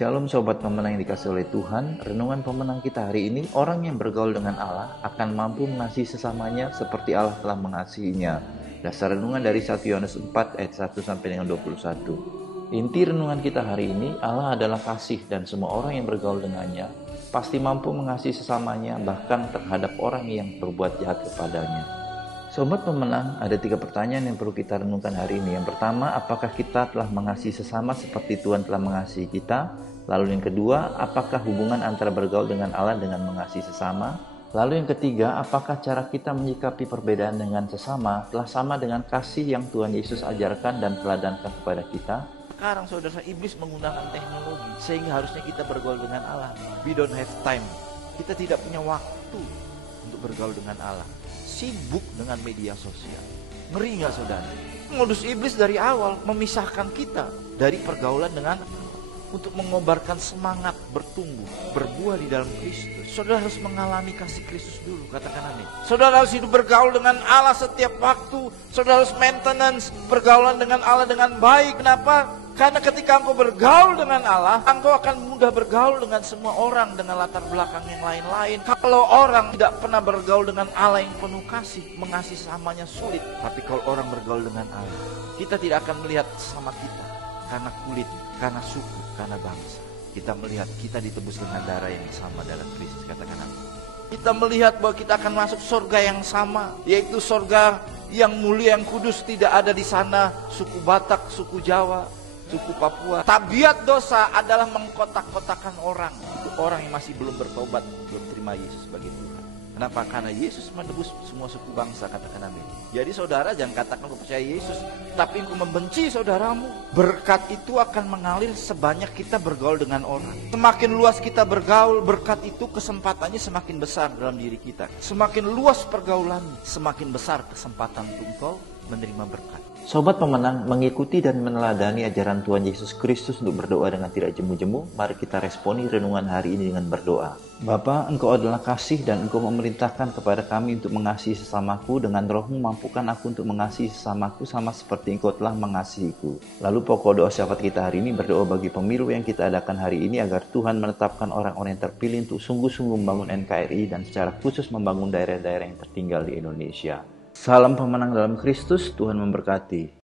Shalom sobat pemenang yang dikasih oleh Tuhan. Renungan pemenang kita hari ini, orang yang bergaul dengan Allah akan mampu mengasihi sesamanya seperti Allah telah mengasihinya. Dasar renungan dari 1 Yohanes 4 ayat 1 sampai dengan 21. Inti renungan kita hari ini, Allah adalah kasih dan semua orang yang bergaul dengannya pasti mampu mengasihi sesamanya, bahkan terhadap orang yang berbuat jahat kepadanya. Sobat pemenang, ada 3 pertanyaan yang perlu kita renungkan hari ini. Yang pertama, apakah kita telah mengasihi sesama seperti Tuhan telah mengasihi kita? Lalu yang kedua, apakah hubungan antara bergaul dengan Allah dengan mengasihi sesama? Lalu yang ketiga, apakah cara kita menyikapi perbedaan dengan sesama telah sama dengan kasih yang Tuhan Yesus ajarkan dan teladankan kepada kita? Sekarang saudara, iblis menggunakan teknologi sehingga harusnya kita bergaul dengan Allah. We don't have time. Kita tidak punya waktu untuk bergaul dengan Allah. Sibuk dengan media sosial. Ngeri gak saudara? Modus iblis dari awal memisahkan kita dari pergaulan dengan Allah. Untuk mengobarkan semangat bertumbuh, berbuah di dalam Kristus. Saudara harus mengalami kasih Kristus dulu, katakan amin. Saudara harus hidup bergaul dengan Allah setiap waktu. Saudara harus maintenance pergaulan dengan Allah dengan baik. Kenapa? Karena ketika engkau bergaul dengan Allah, engkau akan mudah bergaul dengan semua orang dengan latar belakang yang lain-lain. Kalau orang tidak pernah bergaul dengan Allah yang penuh kasih, mengasihi sesamanya sulit. Tapi kalau orang bergaul dengan Allah, kita tidak akan melihat sesama kita karena kulit, karena suku, karena bangsa. Kita melihat kita ditebus dengan darah yang sama dalam Kristus, katakan amin. Kita melihat bahwa kita akan masuk surga yang sama, yaitu surga yang mulia, yang kudus. Tidak ada di sana suku Batak, suku Jawa, suku Papua. Tabiat dosa adalah mengkotak-kotakan orang. Itu orang yang masih belum bertobat, belum terima Yesus sebagai Tuhan. Kenapa? Karena Yesus menebus semua suku bangsa, katakan amin. Jadi saudara jangan katakan kau percaya Yesus, tapi engkau membenci saudaramu. Berkat itu akan mengalir sebanyak kita bergaul dengan orang. Semakin luas kita bergaul, berkat itu kesempatannya semakin besar dalam diri kita. Semakin luas pergaulannya, semakin besar kesempatan untuk engkau menerima berkat. Sobat pemenang, mengikuti dan meneladani ajaran Tuhan Yesus Kristus untuk berdoa dengan tidak jemu-jemu, mari kita responi renungan hari ini dengan berdoa. Bapa, Engkau adalah kasih dan Engkau memerintahkan kepada kami untuk mengasihi sesamaku. Dengan Roh-Mu mampukan aku untuk mengasihi sesamaku sama seperti Engkau telah mengasihiku. Lalu pokok doa syafaat kita hari ini berdoa bagi pemilu yang kita adakan hari ini agar Tuhan menetapkan orang-orang yang terpilih untuk sungguh-sungguh membangun NKRI dan secara khusus membangun daerah-daerah yang tertinggal di Indonesia. Salam pemenang dalam Kristus, Tuhan memberkati.